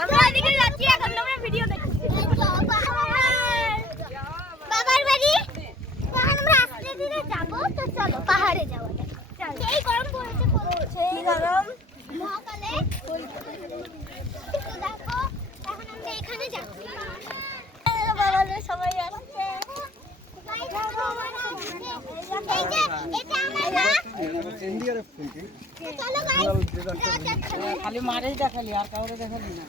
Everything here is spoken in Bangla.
আমরা ওদিকে যাচ্ছি এখন পাহাড়ে যাওয়া গরম পড়েছে পড়েছে গরম এনডিআরএফ থেকে। খালি মারেই দেখালি আর কাউরে দেখালি না।